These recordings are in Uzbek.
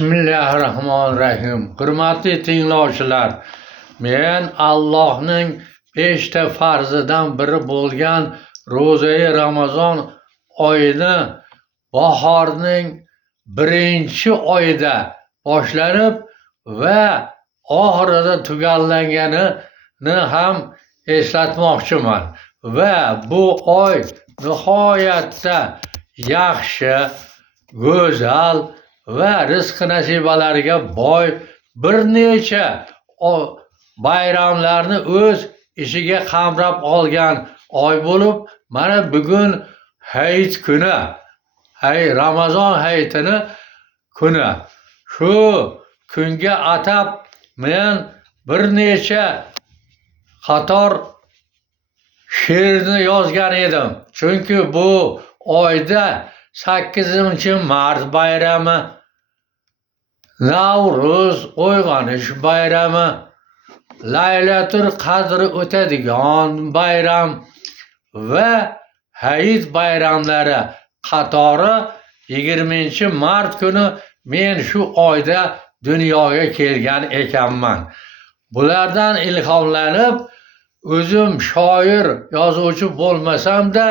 Bismillahirrahmanirrahim. Hurmatli tinglovchilar, men Allohning 5 ta farzidan biri bo'lgan ro'zai Ramazon oyini bahorning 1-oyida boshlanib va oxirida tugallanganini ham eslatmoqchiman. Va bu oy nihoyatda yaxshi, go'zal va rizq nasibalariga boy bir necha bayramlarni o'z ichiga qamrab olgan oy bo'lib, mana bugun hayit kuni, Ramazon hayitini kuni. Shu kunga atab men bir necha qator she'rni yozgan edim. Chunki bu oyda 8-mart bayrami, Navruz uyg'onish bayrami, Laylatul Qadr o'tadigan bayram va hayit bayramlari qatori 20-mart kuni men shu oyda dunyoga kelgan ekanman. Bulardan ilhomlanib, o'zim shoir, yozuvchi bo'lmasam-da,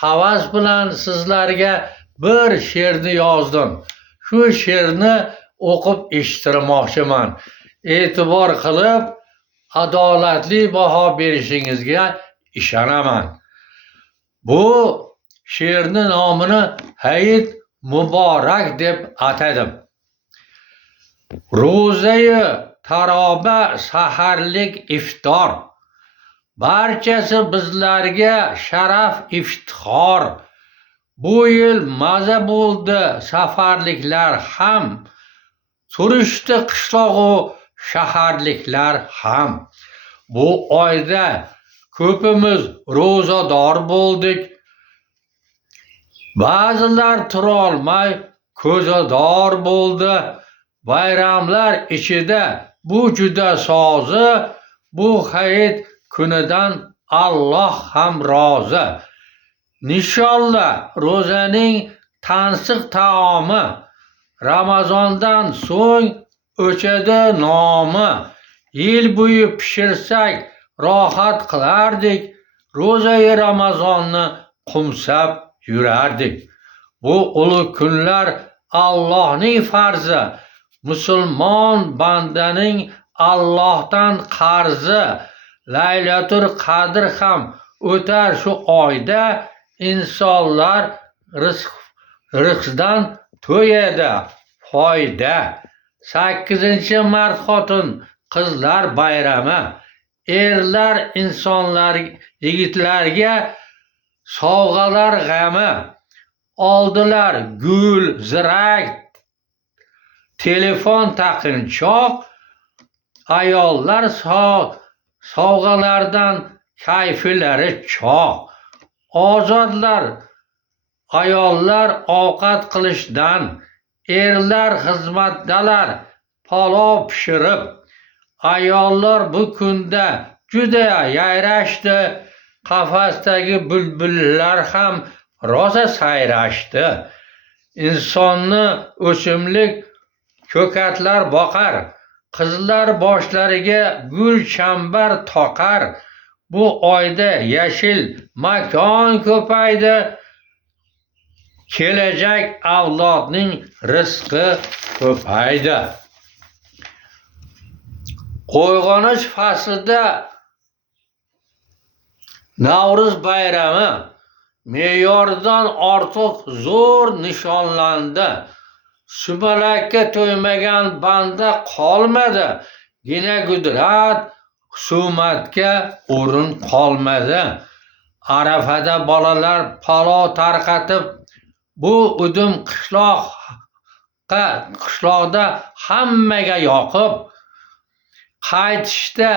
havas bilan sizlarga bir she'rni yozdim. Shu she'rni o'qib eshittirmoqchiman. E'tibor qilib, adolatli baho berishingizga ishonaman. Bu she'rni nomini Hayit muborak deb atadim. Ro'zai taroba saharlik iftor, barchasi bizlarga sharaf iftixor. Bu yil maza bo'ldi safarliklar ham, surishdi qishlog'u shaharliklar ham. Bu oyda ko'pimiz ro'zador bo'ldik, ba'zilar turolmay ko'zador bo'ldi. Bayramlar ichida bu juda sozi, bu hayit kunidan Alloh ham rozi. Inshaalloh ro'zaning tansiq taomi, Ramazondan so'ng o'chadi nomi. Yil bo'yi pishirsak rohat qilardik, ro'zai Ramazonni qumsab yurardik. Bu ulug' kunlar Allohning farzi, musulmon bandaning Allohdan qarzi. Laylatul Qadr ham o'tar shu oyda, insonlar rizqdan to'yadi foyda. 8-mart xotin qizlar bayrami, erlar insonlar yigitlarga sovg'alar g'ami. Oldilar gul, zirak, telefon taqinchoq, ayollar sovg'alardan kayfilari choq. Ozodlar ayollar ovqat qilishdan, erlar xizmatdalar palov pishirib. Ayollar bu kunda juda yayrashdi, qafasdagi bulbullar ham rosa sayrashdi. Insonni o'simlik ko'katlar boqar, qizlar boshlariga gul chambar toqar. Bu oyda yashil makon ko'paydi, kelajak avlodning rizqi ko'paydi. Uyg'onish faslida Navruz bayrami me'yoridan ortiq zo'r nishonlandi. Sumalakka to'ymagan banda qolmadi, gina gudrat husumatga o'rin qolmadi. Arafada bolalar palov tarqatib, bu udum qishloqda hammaga yoqib. Qaytishda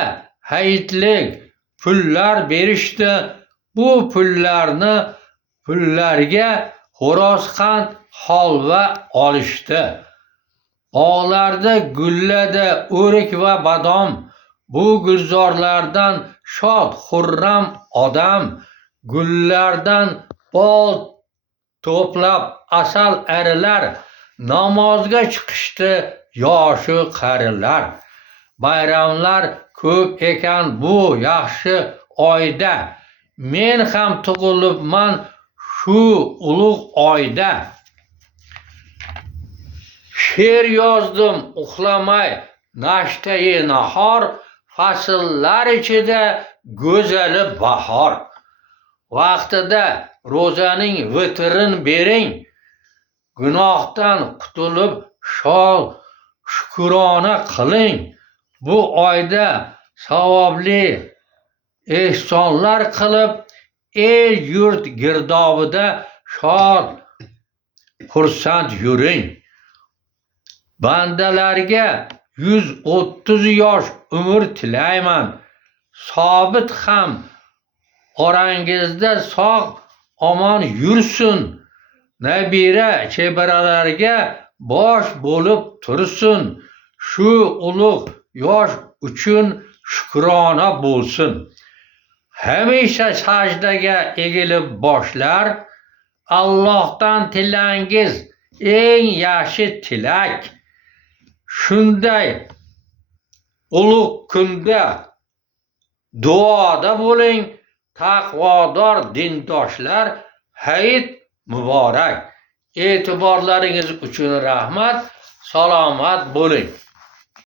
hayitlik pullar berishdi, bu pullarga xo'rozqand holva olishdi. Bog'larda gulladi o'rik va badom, bu gulzorlardan shod xurram odam. Gullardan bol to'plab asal arilar, namozga chiqishdi yoshi qarilar. Bayramlar ko'p ekan bu yaxshi oyda. Men ham tug'ilibman shu ulug' oyda. She'r yozdim uxlamay nashtai nahor, fasllar ichida go'zali bahor. Vaqtida ro'zaning vitrin bering, gunohdan qutulib shod shukrona qiling. Bu oyda savobli ehsonlar qilib, el yurt girdobida shod xursand yuring. Bandalarga 130 yosh umr tilayman. Sobit ham orangizda sog' omon yursin. Nabira chebaralarga bosh bo'lib tursin. Shu ulug' yosh uchun shukrona bo'lsin. Hamisha sajdaga egilib boshlar, Allohdan tilangiz eng yaxshi tilak. Shunday ulug' kunda duoda bo'ling, taqvodor dindoshlar. Hayit muborak. E'tiborlaringiz uchun rahmat. Salomat bo'ling.